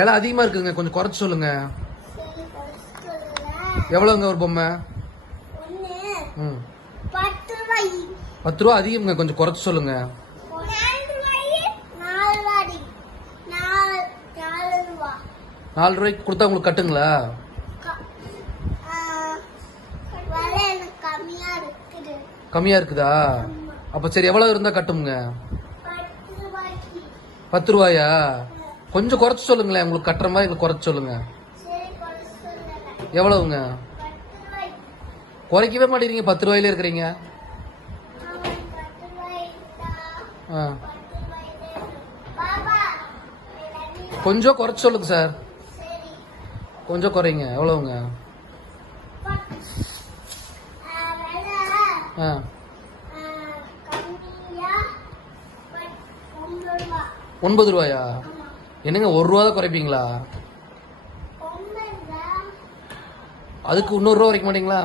விலை அதிகமா இருக்குங்க, கொஞ்சம் குறைச்சு சொல்லுங்க. எவ்வளவுங்க ஒரு பொம்மை? 10 ரூபா அதிகம்ங்க, கொஞ்சம் குறைச்சு சொல்லுங்க. 4 ரூபாய்க்கு கொடுத்தா உங்களுக்கு கட்டுங்களா? கம்மியா இருக்குதா? அப்ப சரி, எவ்வளவு இருந்தா கட்டுங்க? 10 ரூபாயா? கொஞ்சம் குறைச்சு சொல்லுங்களேன், உங்களுக்கு கட்டுற மாதிரி குறைச்சு சொல்லுங்க. எவ்வளவுங்க? குறைக்கவே மாட்டேங்கிறீங்க, 10 ரூபாயில இருக்கிறீங்க. கொஞ்சம் குறைச்சு சொல்லுங்க சார், கொஞ்சம் குறைங்க. எவ்வளவுங்க? 9 ரூபாயா? என்னங்க 1 ரூபா தான் குறைப்பீங்களா? அதுக்கு இன்னொரு ரூபா குறைக்க மாட்டீங்களா?